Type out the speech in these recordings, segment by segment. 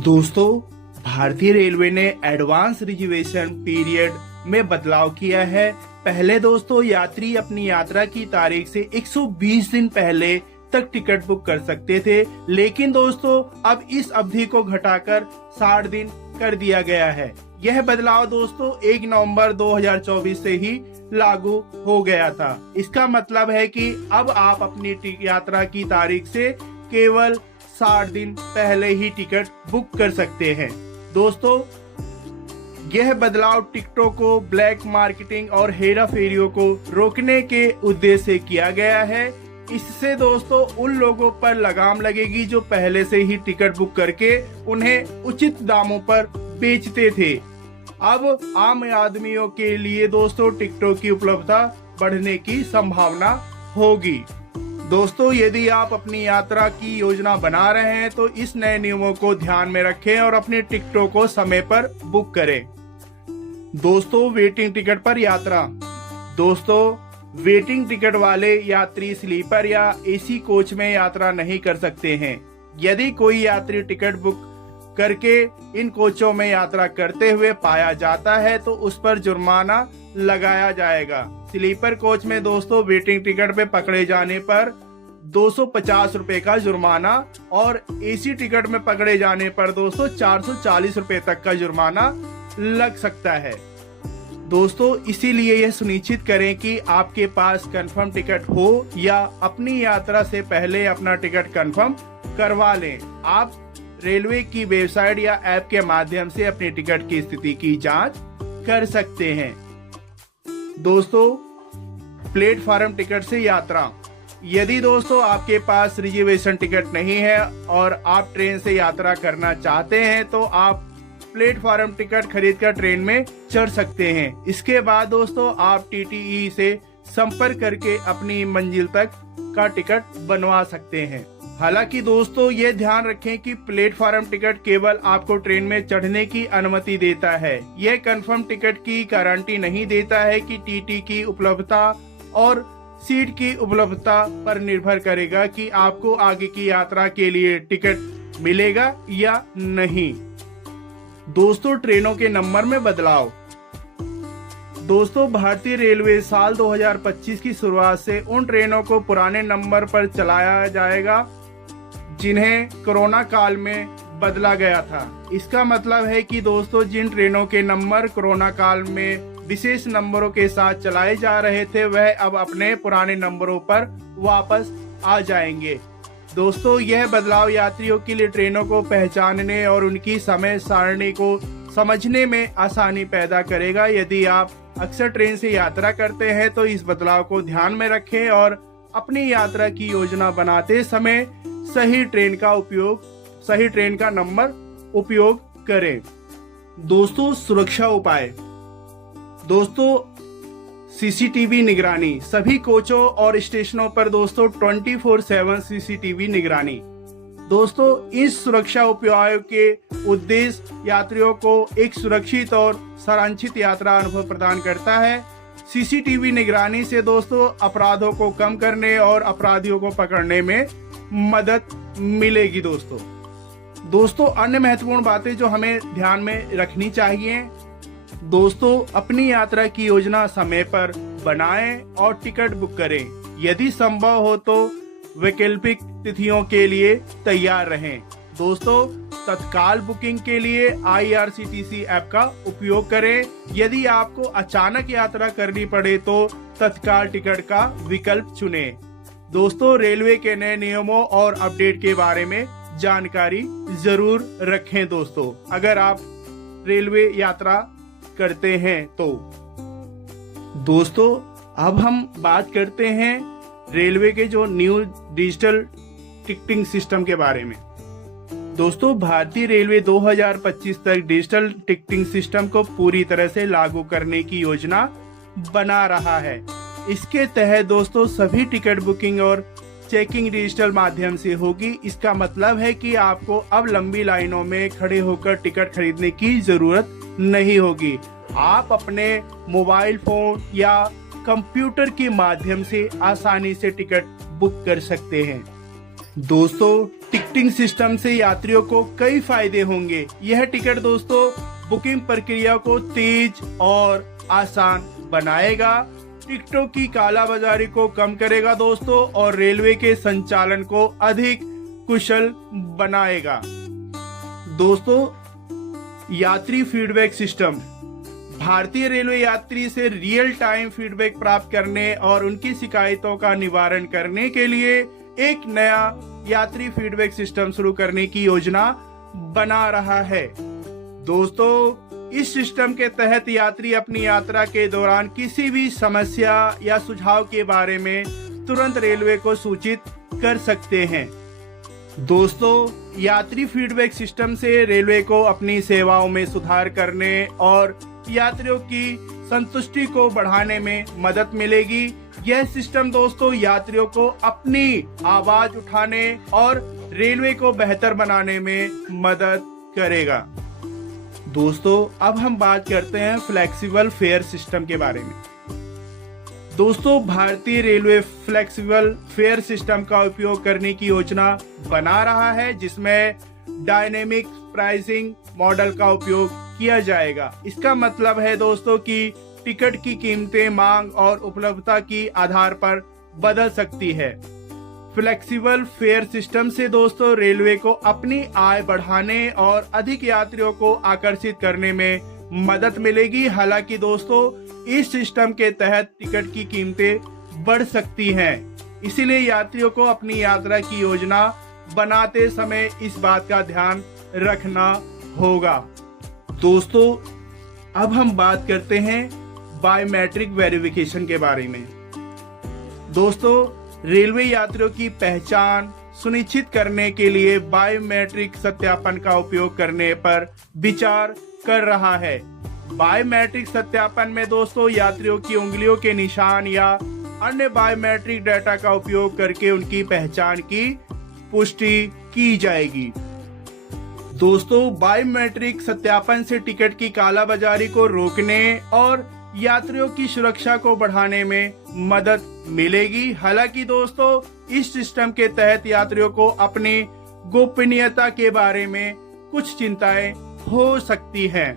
दोस्तों, भारतीय रेलवे ने एडवांस रिजर्वेशन पीरियड में बदलाव किया है। पहले दोस्तों यात्री अपनी यात्रा की तारीख से 120 दिन पहले तक टिकट बुक कर सकते थे, लेकिन दोस्तों अब इस अवधि को घटाकर 60 दिन कर दिया गया है। यह बदलाव दोस्तों 1 नवंबर 2024 से ही लागू हो गया था। इसका मतलब है कि अब आप अपनी यात्रा की तारीख से केवल 60 दिन पहले ही टिकट बुक कर सकते हैं। दोस्तों, यह बदलाव टिकटों को ब्लैक मार्केटिंग और हेरा फेरियों को रोकने के उद्देश्य से किया गया है। इससे दोस्तों उन लोगों पर लगाम लगेगी जो पहले से ही टिकट बुक करके उन्हें उचित दामों पर बेचते थे। अब आम आदमियों के लिए दोस्तों टिकटों की उपलब्धता बढ़ने की संभावना होगी। दोस्तों, यदि आप अपनी यात्रा की योजना बना रहे हैं तो इस नए नियमों को ध्यान में रखें और अपनी टिकटों को समय पर बुक करें। दोस्तों, वेटिंग टिकट पर यात्रा। दोस्तों, वेटिंग टिकट वाले यात्री स्लीपर या एसी कोच में यात्रा नहीं कर सकते हैं। यदि कोई यात्री टिकट बुक करके इन कोचों में यात्रा करते हुए पाया जाता है तो उस पर जुर्माना लगाया जाएगा। स्लीपर कोच में दोस्तों वेटिंग टिकट पे पकड़े जाने पर 250 रुपए का जुर्माना और एसी टिकट में पकड़े जाने पर दोस्तों 440 रुपए तक का जुर्माना लग सकता है। दोस्तों, इसीलिए यह सुनिश्चित करें कि आपके पास कंफर्म टिकट हो या अपनी यात्रा से पहले अपना टिकट कंफर्म करवा लें। आप रेलवे की वेबसाइट या ऐप के माध्यम से अपनी टिकट की स्थिति की जांच कर सकते हैं। दोस्तों, प्लेटफॉर्म टिकट से यात्रा। यदि दोस्तों आपके पास रिजर्वेशन टिकट नहीं है और आप ट्रेन से यात्रा करना चाहते हैं तो आप प्लेटफॉर्म टिकट खरीदकर ट्रेन में चढ़ सकते हैं। इसके बाद दोस्तों आप टीटीई से संपर्क करके अपनी मंजिल तक का टिकट बनवा सकते हैं। हालांकि दोस्तों ये ध्यान रखें कि प्लेटफॉर्म टिकट केवल आपको ट्रेन में चढ़ने की अनुमति देता है। यह कंफर्म टिकट की गारंटी नहीं देता है कि टीटी की उपलब्धता और सीट की उपलब्धता पर निर्भर करेगा कि आपको आगे की यात्रा के लिए टिकट मिलेगा या नहीं। दोस्तों, ट्रेनों के नंबर में बदलाव। दोस्तों, भारतीय रेलवे साल 2025 की शुरुआत से उन ट्रेनों को पुराने नंबर पर चलाया जाएगा जिन्हें कोरोना काल में बदला गया था। इसका मतलब है कि दोस्तों जिन ट्रेनों के नंबर कोरोना काल में विशेष नंबरों के साथ चलाए जा रहे थे वह अब अपने पुराने नंबरों पर वापस आ जाएंगे। दोस्तों, यह बदलाव यात्रियों के लिए ट्रेनों को पहचानने और उनकी समय सारणी को समझने में आसानी पैदा करेगा। यदि आप अक्सर ट्रेन से यात्रा करते हैं तो इस बदलाव को ध्यान में रखें और अपनी यात्रा की योजना बनाते समय सही ट्रेन का नंबर उपयोग करें। दोस्तों, सुरक्षा उपाय। दोस्तों, सीसीटीवी निगरानी। सभी कोचों और स्टेशनों पर दोस्तों 24/7 सीसीटीवी निगरानी। दोस्तों, इस सुरक्षा उपायों के उद्देश्य यात्रियों को एक सुरक्षित और सारांशित यात्रा अनुभव प्रदान करता है। सीसीटीवी निगरानी से दोस्तों अपराधों को कम करने और अपराधियों को पकड़ने में मदद मिलेगी। दोस्तों, अन्य महत्वपूर्ण बातें जो हमें ध्यान में रखनी चाहिए। दोस्तों, अपनी यात्रा की योजना समय पर बनाएं और टिकट बुक करें। यदि संभव हो तो वैकल्पिक तिथियों के लिए तैयार रहें। दोस्तों, तत्काल बुकिंग के लिए IRCTC ऐप का उपयोग करें। यदि आपको अचानक यात्रा करनी पड़े तो तत्काल टिकट का विकल्प चुनें। दोस्तों, रेलवे के नए नियमों और अपडेट के बारे में जानकारी जरूर रखें। दोस्तों, अगर आप रेलवे यात्रा करते हैं तो। दोस्तों, अब हम बात करते हैं रेलवे के जो न्यू डिजिटल टिकटिंग सिस्टम के बारे में। दोस्तों, भारतीय रेलवे 2025 तक डिजिटल टिकटिंग सिस्टम को पूरी तरह से लागू करने की योजना बना रहा है। इसके तहत दोस्तों सभी टिकट बुकिंग और चेकिंग डिजिटल माध्यम से होगी। इसका मतलब है कि आपको अब लंबी लाइनों में खड़े होकर टिकट खरीदने की जरूरत नहीं होगी। आप अपने मोबाइल फोन या कंप्यूटर के माध्यम से आसानी से टिकट बुक कर सकते हैं। दोस्तों, टिकट टिकटिंग सिस्टम से यात्रियों को कई फायदे होंगे। यह टिकट दोस्तों बुकिंग प्रक्रिया को तेज और आसान बनाएगा, टिकटों की कालाबाजारी को कम करेगा दोस्तों, और रेलवे के संचालन को अधिक कुशल बनाएगा। दोस्तों, यात्री फीडबैक सिस्टम भारतीय रेलवे यात्री से रियल टाइम फीडबैक प्राप्त करने और उनकी शिकायतों का निवारण करने के लिए एक नया यात्री फीडबैक सिस्टम शुरू करने की योजना बना रहा है। दोस्तों, इस सिस्टम के तहत यात्री अपनी यात्रा के दौरान किसी भी समस्या या सुझाव के बारे में तुरंत रेलवे को सूचित कर सकते हैं। दोस्तों, यात्री फीडबैक सिस्टम से रेलवे को अपनी सेवाओं में सुधार करने और यात्रियों की संतुष्टि को बढ़ाने में मदद मिलेगी। यह सिस्टम दोस्तों यात्रियों को अपनी आवाज उठाने और रेलवे को बेहतर बनाने में मदद करेगा। दोस्तों, अब हम बात करते हैं फ्लेक्सिबल फेयर सिस्टम के बारे में। दोस्तों, भारतीय रेलवे फ्लेक्सिबल फेयर सिस्टम का उपयोग करने की योजना बना रहा है, जिसमें डायनेमिक प्राइसिंग मॉडल का उपयोग किया जाएगा। इसका मतलब है दोस्तों कि टिकट की कीमतें मांग और उपलब्धता की आधार पर बदल सकती है। फ्लेक्सिबल फेयर सिस्टम से दोस्तों रेलवे को अपनी आय बढ़ाने और अधिक यात्रियों को आकर्षित करने में मदद मिलेगी। हालांकि दोस्तों इस सिस्टम के तहत टिकट की कीमतें बढ़ सकती हैं, इसीलिए यात्रियों को अपनी यात्रा की योजना बनाते समय इस बात का ध्यान रखना होगा। दोस्तों, अब हम बात करते हैं बायोमेट्रिक वेरिफिकेशन के बारे में। दोस्तों, रेलवे यात्रियों की पहचान सुनिश्चित करने के लिए बायोमेट्रिक सत्यापन का उपयोग करने पर विचार कर रहा है। बायोमेट्रिक सत्यापन में दोस्तों यात्रियों की उंगलियों के निशान या अन्य बायोमेट्रिक डेटा का उपयोग करके उनकी पहचान की पुष्टि की जाएगी। दोस्तों, बायोमेट्रिक सत्यापन से टिकट की कालाबाजारी को रोकने और यात्रियों की सुरक्षा को बढ़ाने में मदद मिलेगी। हालांकि दोस्तों इस सिस्टम के तहत यात्रियों को अपनी गोपनीयता के बारे में कुछ चिंताएं हो सकती हैं।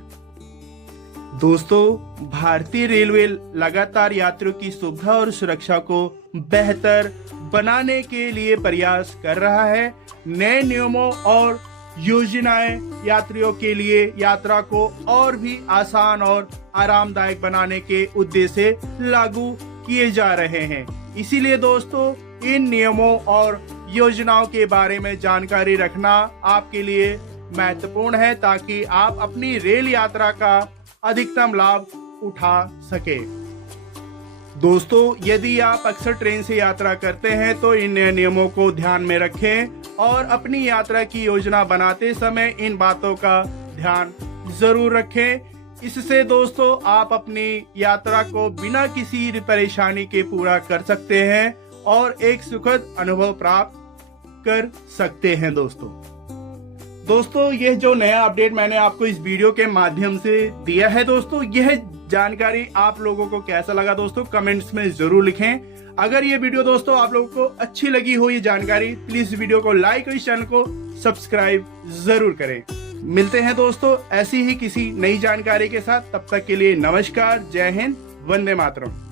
दोस्तों, भारतीय रेलवे लगातार यात्रियों की सुविधा और सुरक्षा को बेहतर बनाने के लिए प्रयास कर रहा है। नए नियमों और योजनाएं यात्रियों के लिए यात्रा को और भी आसान और आरामदायक बनाने के उद्देश्य से लागू किए जा रहे हैं। इसीलिए दोस्तों इन नियमों और योजनाओं के बारे में जानकारी रखना आपके लिए महत्वपूर्ण है, ताकि आप अपनी रेल यात्रा का अधिकतम लाभ उठा सके। दोस्तों, यदि आप अक्सर ट्रेन से यात्रा करते हैं तो इन नियमों को ध्यान में रखें और अपनी यात्रा की योजना बनाते समय इन बातों का ध्यान जरूर रखें। इससे दोस्तों आप अपनी यात्रा को बिना किसी परेशानी के पूरा कर सकते हैं और एक सुखद अनुभव प्राप्त कर सकते हैं। दोस्तों यह जो नया अपडेट मैंने आपको इस वीडियो के माध्यम से दिया है दोस्तों, यह जानकारी आप लोगों को कैसा लगा दोस्तों कमेंट्स में जरूर लिखें। अगर ये वीडियो दोस्तों आप लोगों को अच्छी लगी हो ये जानकारी, प्लीज वीडियो को लाइक और इस चैनल को सब्सक्राइब जरूर करें। मिलते हैं दोस्तों ऐसी ही किसी नई जानकारी के साथ, तब तक के लिए नमस्कार, जय हिंद, वंदे मातरम।